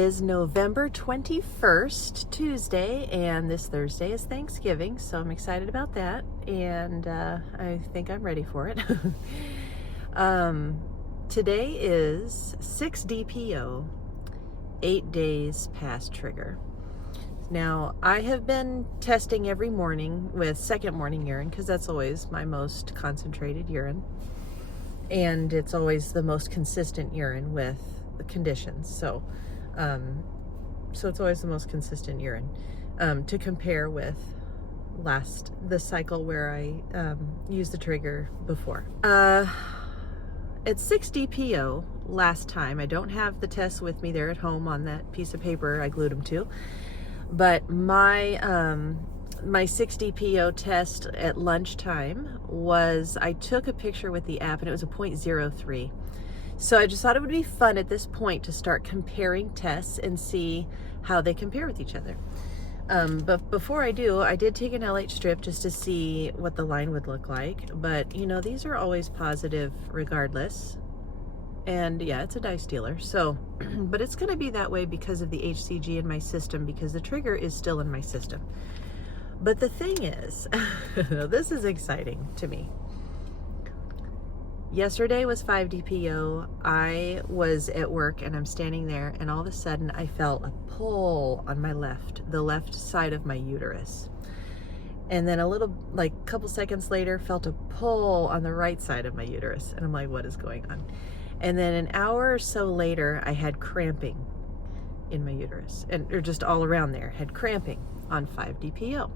is November 21st, Tuesday, and this Thursday is Thanksgiving, so I'm excited about that, and I think I'm ready for it. Today is 6 DPO, 8 days past trigger. Now, I have been testing every morning with second morning urine because that's always my most concentrated urine, and it's always the most consistent urine with the conditions. So it's always the most consistent urine to compare with the cycle where I used the trigger before. It's 6 DPO last time. I don't have the tests with me. They're at home on that piece of paper I glued them to. But my 6 DPO test at lunchtime was, I took a picture with the app and it was a 0.03. So I just thought it would be fun at this point to start comparing tests and see how they compare with each other. But before I do, I did take an LH strip just to see what the line would look like. But you know, these are always positive regardless. And yeah, it's a dye stealer. So, but it's gonna be that way because of the HCG in my system, because the trigger is still in my system. But the thing is, this is exciting to me. Yesterday was 5 DPO. I was at work and I'm standing there and all of a sudden I felt a pull on my the left side of my uterus. And then a couple seconds later, felt a pull on the right side of my uterus. And I'm like, what is going on? And then an hour or so later, I had cramping in my uterus, or just all around there, had cramping on 5 DPO.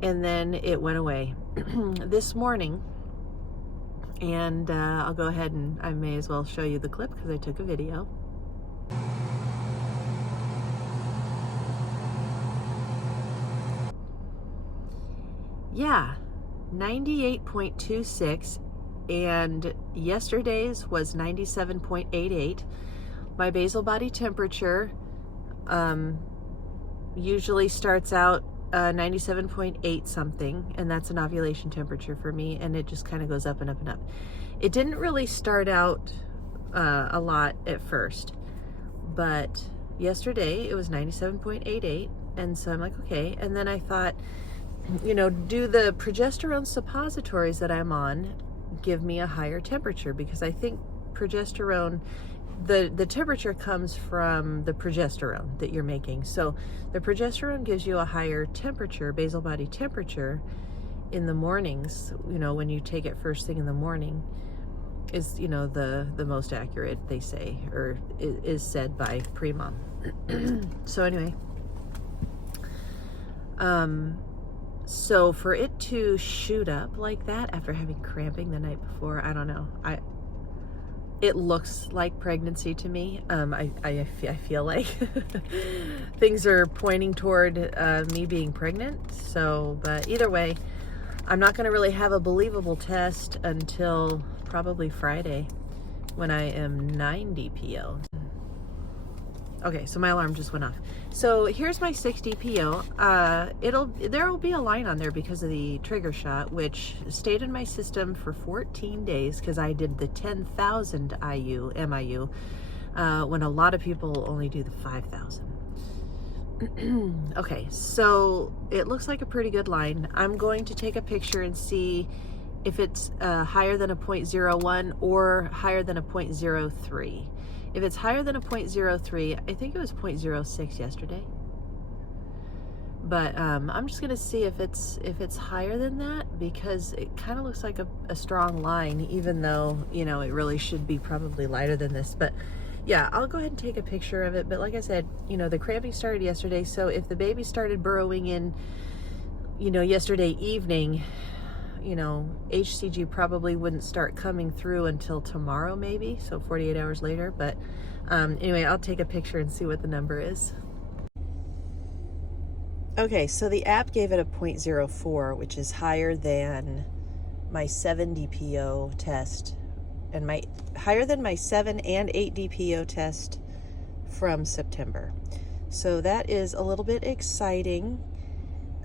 And then it went away this morning. And I'll go ahead and I may as well show you the clip because I took a video. Yeah, 98.26, and yesterday's was 97.88. My basal body temperature usually starts out 97.8 something, and that's an ovulation temperature for me, and it just kind of goes up and up and up. It didn't really start out a lot at first, but yesterday it was 97.88, and so I'm like, okay. And then I thought, you know, do the progesterone suppositories that I'm on give me a higher temperature? Because I think progesterone, the temperature comes from the progesterone that you're making. So the progesterone gives you a higher temperature, basal body temperature, in the mornings. You know, when you take it first thing in the morning is, you know, the most accurate, they say, or is said by pre-mom. So anyway, so for it to shoot up like that after having cramping the night before, I don't know. It looks like pregnancy to me. I feel like things are pointing toward me being pregnant. So, but either way, I'm not going to really have a believable test until probably Friday when I am 9 DPO. Okay, so my alarm just went off. So here's my 6 DPO. There will be a line on there because of the trigger shot, which stayed in my system for 14 days because I did the 10,000 MIU, when a lot of people only do the 5,000. Okay, so it looks like a pretty good line. I'm going to take a picture and see if it's higher than a 0.01 or higher than a 0.03. If it's higher than a 0.03, I think it was 0.06 yesterday. But I'm just gonna see if it's higher than that, because it kind of looks like a strong line, even though, you know, it really should be probably lighter than this. But yeah, I'll go ahead and take a picture of it. But like I said, you know, the cramping started yesterday, so if the baby started burrowing in, you know, yesterday evening, you know, HCG probably wouldn't start coming through until tomorrow, maybe, so 48 hours later. But anyway, I'll take a picture and see what the number is. Okay, so the app gave it a 0.04, which is higher than my 7 DPO test, and higher than my 7 and 8 DPO test from September. So that is a little bit exciting.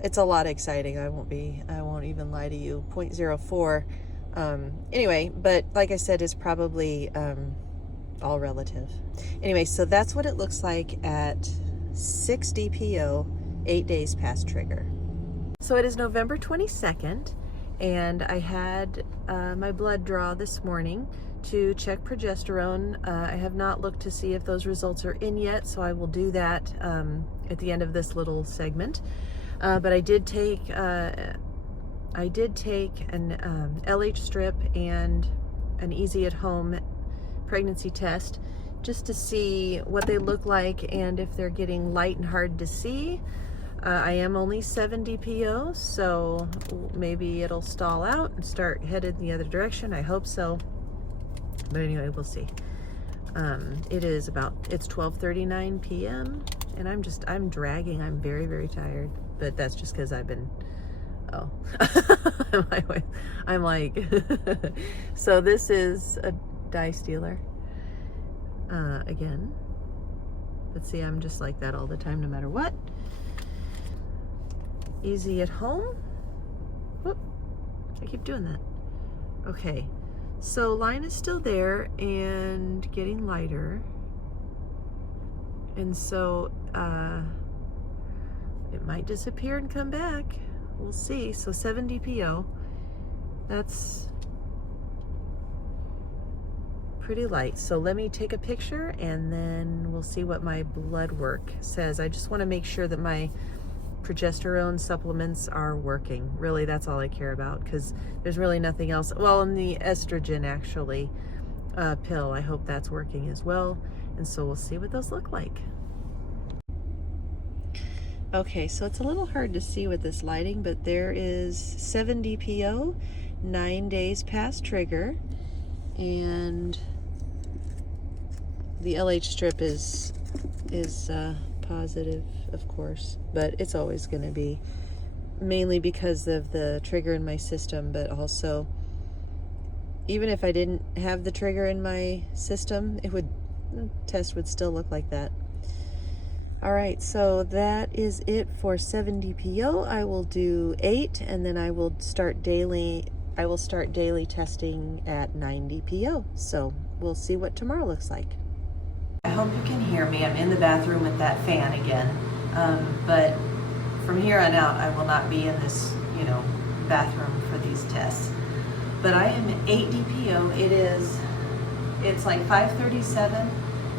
It's a lot exciting. I won't even lie to you. 0.04. Anyway, but like I said, is probably a all relative. Anyway, so that's what it looks like at 6 DPO, 8 days past trigger. So it is November 22nd, and I had my blood draw this morning to check progesterone. I have not looked to see if those results are in yet, so I will do that at the end of this little segment. But I did take an LH strip and an easy at home pregnancy test just to see what they look like and if they're getting light and hard to see. I am only 7 DPO, so maybe it'll stall out and start headed in the other direction. I hope so. But anyway, we'll see. It's 12:39 p.m. and I'm dragging. I'm very, very tired. But that's just because I've been, I'm like, so this is a dye stealer. Again. But see, I'm just like that all the time, no matter what. Easy at home. Whoop. I keep doing that. Okay. So line is still there and getting lighter. And so it might disappear and come back. We'll see. So 7 DPO. That's pretty light. So let me take a picture and then we'll see what my blood work says. I just want to make sure that my progesterone supplements are working. Really, that's all I care about, because there's really nothing else. Well, in the estrogen actually pill, I hope that's working as well. And so we'll see what those look like. Okay, so it's a little hard to see with this lighting, but there is 7 DPO, 9 days past trigger, and the LH strip is positive, of course, but it's always going to be, mainly because of the trigger in my system, but also even if I didn't have the trigger in my system, the test would still look like that. All right, so that is it for 7 DPO. I will do 8, and then I will start daily testing at 9 DPO. So we'll see what tomorrow looks like. I hope you can hear me. I'm in the bathroom with that fan again. But from here on out, I will not be in this, bathroom for these tests. But I am 8 DPO. It's like 5:37,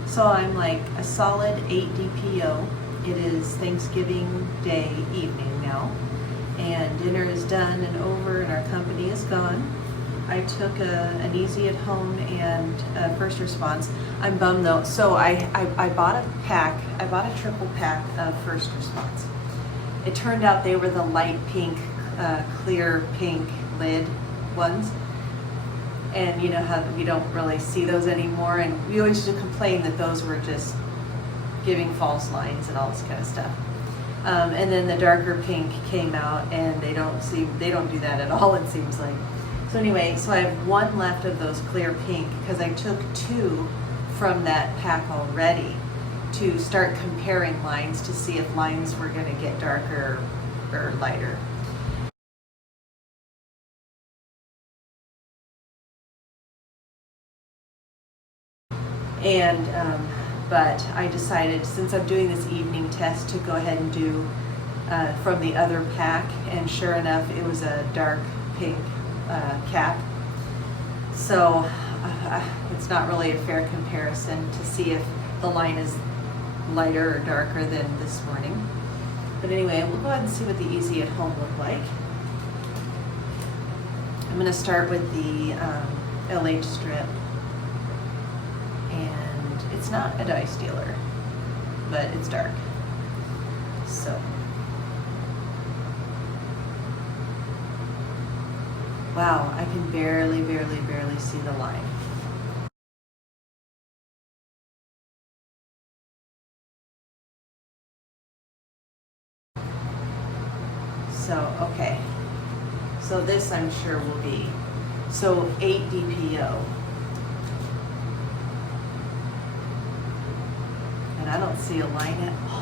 so I'm like a solid 8 DPO. It is Thanksgiving Day evening now, and dinner is done and over, and our company is gone. I took an easy at home and a first response. I'm bummed though. So I bought a pack. I bought a triple pack of first response. It turned out they were the light pink, clear pink lid ones. And you know how we don't really see those anymore. And we always used to complain that those were just giving false lines and all this kind of stuff. And then the darker pink came out, and they don't do that at all, it seems like. So anyway, so I have 1 left of those clear pink, because I took 2 from that pack already to start comparing lines to see if lines were going to get darker or lighter. And but I decided, since I'm doing this evening test, to go ahead and do from the other pack, and sure enough, it was a dark pink cap. So it's not really a fair comparison to see if the line is lighter or darker than this morning. But anyway, we'll go ahead and see what the easy at home look like. I'm going to start with the LH strip. And it's not a dye stealer, but it's dark. So wow, I can barely see the line. So, okay. So this I'm sure will be, so 8 DPO. And I don't see a line at all.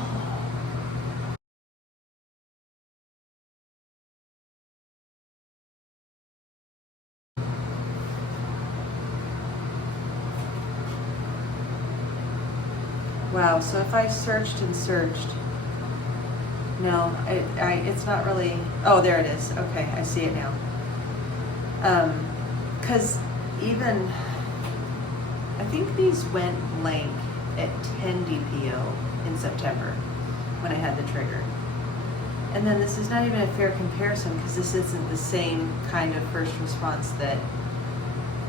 wow, so if I searched and searched, no, it's not really, oh, there it is. Okay, I see it now. Because even, I think these went blank at 10 DPO in September when I had the trigger. And then this is not even a fair comparison because this isn't the same kind of first response that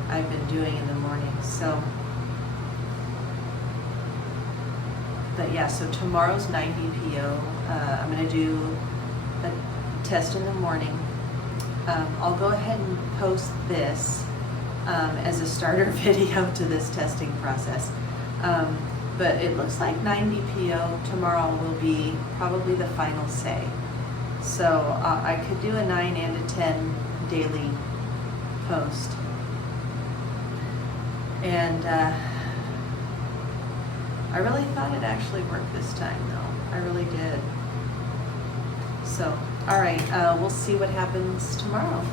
I've been doing in the morning. So, but yeah, so tomorrow's 9 DPO. I'm going to do a test in the morning. I'll go ahead and post this as a starter video to this testing process. But it looks like 9 DPO tomorrow will be probably the final say. So I could do a 9 and a 10 daily post. And I really thought it actually worked this time though. I really did. So, all right, we'll see what happens tomorrow.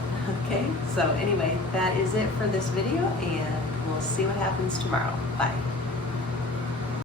Okay, so anyway, that is it for this video, and we'll see what happens tomorrow. Bye.